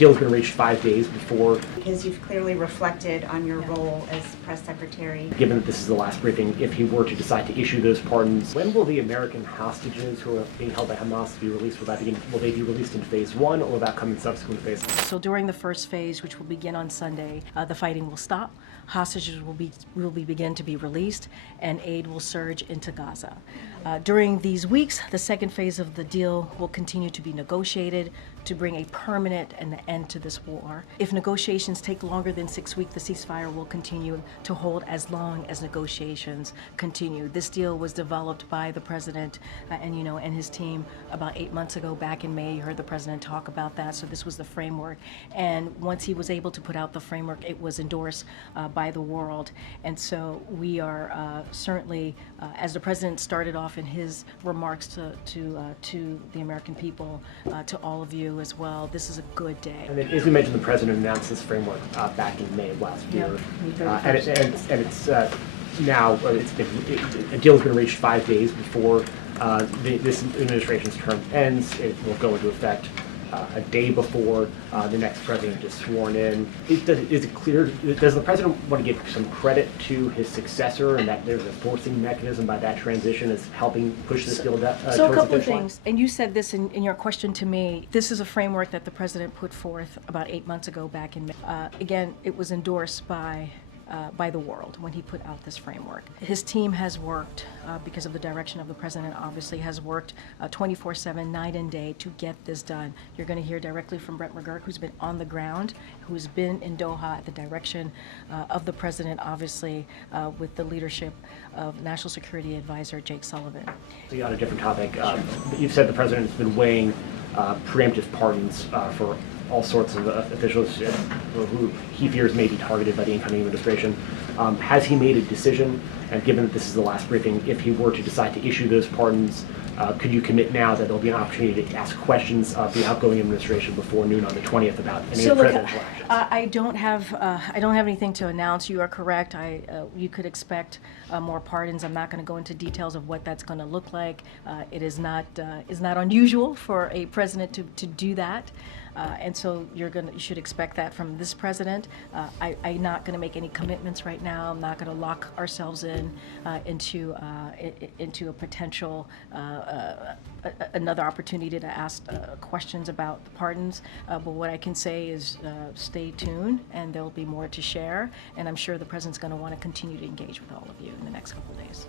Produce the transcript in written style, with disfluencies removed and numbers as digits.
deal's been reached 5 days before. Because you've clearly reflected on your role as press secretary. Given that this is the last briefing, if he were to decide to issue those pardons, when will the American hostages who are being held by Hamas be released? Will they be released in phase one, or will that come in subsequent phases? So during the first phase, which will begin on Sunday, the fighting will stop. Hostages will begin to be released, and aid will surge into Gaza. During these weeks, the second phase of the deal will continue to be negotiated to bring a permanent end to this war. If negotiations take longer than 6 weeks, the ceasefire will continue to hold as long as negotiations continue. This deal was developed by the president and his team about 8 months ago. Back in May, you heard the president talk about that. So this was the framework. And once he was able to put out the framework, it was endorsed by the world. And so we are certainly, as the president started off in his remarks to the American people, to all of you as well, this is a good day. And then, as we mentioned, the president announced this framework back in May of last year. A deal has been reached 5 days before this administration's term ends. It will go into effect a day before the next president is sworn in. Is it clear, does the president want to give some credit to his successor, and that there's a forcing mechanism by that transition as helping push this deal towards the finish line? So a couple of things, and you said this in your question to me. This is a framework that the president put forth about 8 months ago back in May. Again, it was endorsed by the world when he put out this framework. His team has worked, because of the direction of the president, obviously, has worked 24/7, night and day to get this done. You're going to hear directly from Brett McGurk, who's been on the ground, who's been in Doha at the direction of the president, obviously, with the leadership of National Security Advisor Jake Sullivan. So on a different topic, you've said the president has been weighing preemptive pardons for all sorts of officials who he fears may be targeted by the incoming administration. Has he made a decision? And given that this is the last briefing, if he were to decide to issue those pardons, could you commit now that there'll be an opportunity to ask questions of the outgoing administration before noon on the 20th about any of the presidential actions? I don't have anything to announce. You are correct. You could expect more pardons. I'm not going to go into details of what that's going to look like. It is not unusual for a president to do that. And so you should expect that from this president. I'm not going to make any commitments right now. I'm not going to lock ourselves into a potential another opportunity to ask questions about the pardons. But what I can say is stay tuned, and there'll be more to share. And I'm sure the president's going to want to continue to engage with all of you in the next couple of days.